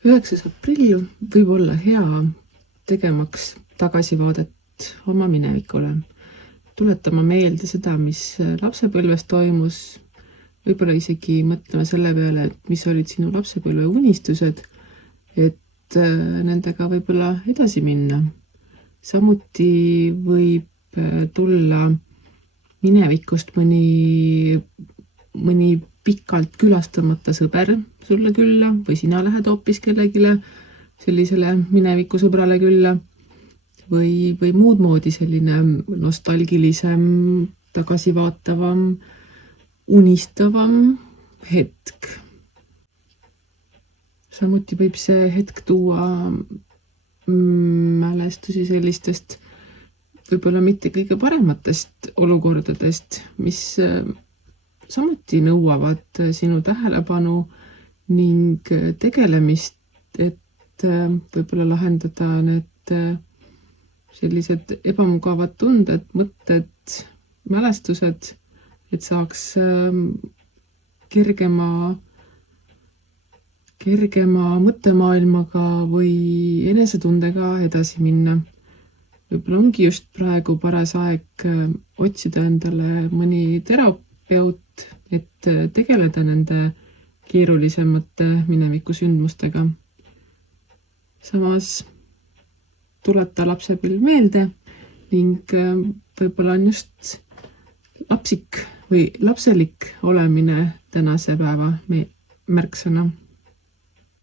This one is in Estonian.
9. aprill võib olla hea tegemaks tagasivaadet oma minevikule. Tuletama meelde seda, mis lapsepõlves toimus, võib-olla isegi mõtlema selle peale, et mis olid sinu lapsepõlve unistused, et nendega võib-olla edasi minna. Samuti võib tulla minevikust mõni pikalt külastamata sõber sulle külla või sina lähed hoopis kellegile sellisele minevikusõbrale külla või muud moodi selline nostalgilisem, tagasivaatavam, unistavam hetk. Samuti võib see hetk tuua mälestusi sellistest võib-olla mitte kõige parematest olukordadest, mis samuti nõuavad sinu tähelepanu ning tegelemist, et võib-olla lahendada need sellised ebamugavad tunded, mõtted, mälestused, et saaks kergema mõttemaailmaga või enesetundega edasi minna. Võib-olla ongi just praegu paras aeg otsida endale mõni terapeut, et tegeleda nende keerulisemate minevikusündmustega. Samas tuleta lapsepõlv meelde ning võib-olla on just lapsik või lapselik olemine tänase päeva märksõna.